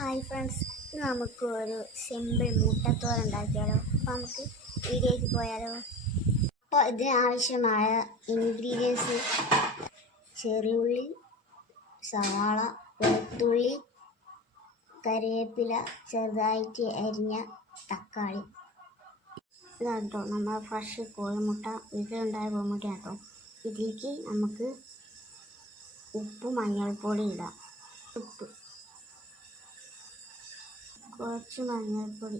Hi friends, ഇന്ന് നമുക്ക് ഒരു സിമ്പിൾ മുട്ടത്തോരൻ ഉണ്ടാക്കിയാലോ. അപ്പോൾ നമുക്ക് വീഡിയോയ്ക്ക് പോയാലോ. അപ്പോൾ ഇതിന് ആവശ്യമായ ഇൻഗ്രീഡിയൻസ്: ചെറിയുള്ളി, സവാള, വെളുത്തുള്ളി, കറിവേപ്പില, ചെറുതായിട്ട് അരിഞ്ഞ തക്കാളി. ഇതാണ് കേട്ടോ നമ്മൾ ഫ്രഷ് കോഴിമുട്ട, വീട്ടിലുണ്ടായ കോഴിമുട്ട കേട്ടോ. ഇതിലേക്ക് നമുക്ക് ഉപ്പ്, മഞ്ഞൾപ്പൊടി ഇടാം. കുറച്ച് മഞ്ഞൾപ്പൊടി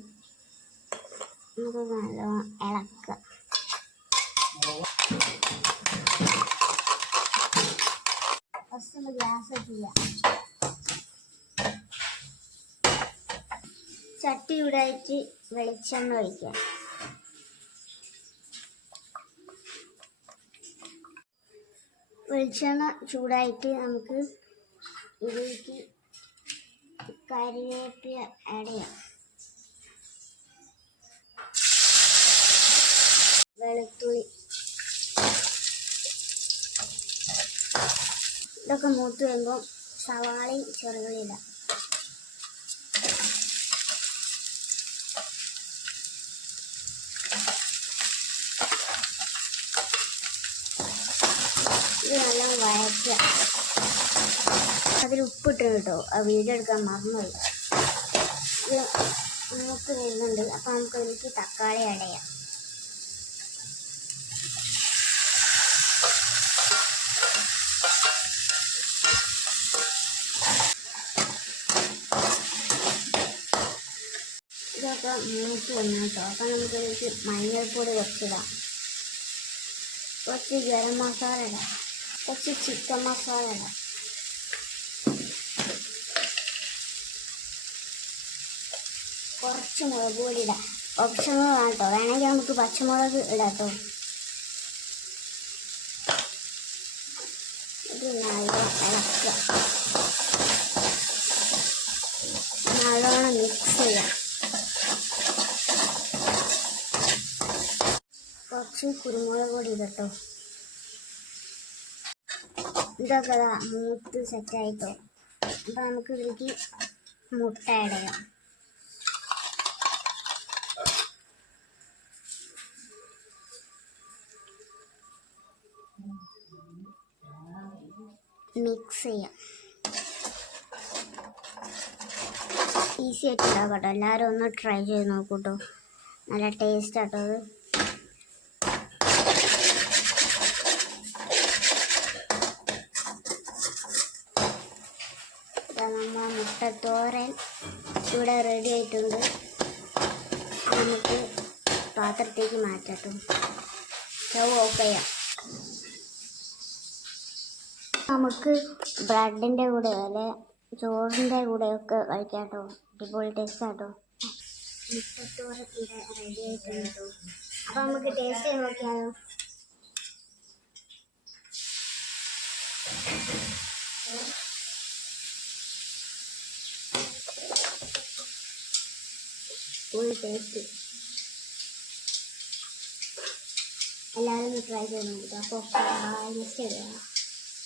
നമുക്ക് നല്ലോണം ഇളക്കുക. ഫസ്റ്റ് നമ്മൾ ഗ്യാസ് ചെയ്യാം. ചട്ടി ചൂടായിട്ട് വെളിച്ചെണ്ണ ഒഴിക്കുക. വെളിച്ചെണ്ണ ചൂടായിട്ട് നമുക്ക് ഇതിലേക്ക് കറിവേപ്പില ആഡ് ചെയ്യാം. വെളുത്തുള്ളി ഇതൊക്കെ മൂത്ത് വരുമ്പോൾ സവാളയും ചെറുതുള്ളി ഇടാം. ഇത് നല്ല വഴറ്റുക. അതിൽ ഉപ്പിട്ട് കേട്ടോ, ആ വീഡിയോ എടുക്കാൻ മറന്നുപോയി. ഇത് മൂത്ത് വരുന്നുണ്ട്. അപ്പോൾ നമുക്ക് അതിലേക്ക് തക്കാളി ആഡ് ചെയ്യാം. ഇതൊക്കെ മൂത്ത് വന്നു കേട്ടോ. അപ്പോൾ നമുക്ക് ഇതിലേക്ക് മഞ്ഞൾപ്പൊടി കുറച്ചിടാം, കുറച്ച് ഗരം മസാല ഇടാം, കുറച്ച് ചിക്കൻ മസാല ഇടാം, കുറച്ച് മുളക് പൊടി ഇടാം. ഓപ്ഷണൽ ആണ് കേട്ടോ, വേണമെങ്കിൽ നമുക്ക് പച്ചമുളക് ഇടാം കേട്ടോ. ഇത് നല്ലോണം മിക്സ് ചെയ്യാം. കുറച്ച് കുരുമുളക് പൊടി ഇടട്ടോ. ഇതൊക്കെ മൂത്ത് സെറ്റായിട്ടോ. അപ്പോൾ നമുക്ക് ഇതിലേക്ക് മുട്ട ആഡ് ചെയ്യാം. മിക്സ് ചെയ്യാം. ഈസി ആയിട്ട് ഉണ്ടാവും കേട്ടോ. എല്ലാവരും ഒന്ന് ട്രൈ ചെയ്ത് നോക്കൂ കേട്ടോ. നല്ല ടേസ്റ്റ് ആട്ടോ അത്. നമ്മൾ മുട്ടത്തോരൻ ഇവിടെ റെഡി ആയിട്ടുണ്ട്. നമുക്ക് പാത്രത്തേക്ക് മാറ്റാം. സ്റ്റവ് ഓഫ് ചെയ്യാം. നമുക്ക് ബ്രെഡിൻ്റെ കൂടെ അല്ലെ ചോറിൻ്റെ കൂടെയൊക്കെ കഴിക്കാം കേട്ടോ. അടിപൊളി ടേസ്റ്റ് ആട്ടോ. മുട്ടത്തോരൻ ഇവിടെ റെഡി ആയിട്ടുണ്ട് കേട്ടോ. അപ്പോൾ നമുക്ക് ടേസ്റ്റ് ചെയ്ത് നോക്കിയാലോ. Full taste. എല്ലാവരും ഒന്ന് ട്രൈ ചെയ്ത് നോക്കുക. അപ്പോൾ നെക്സ്റ്റ് ചെയ്യാം.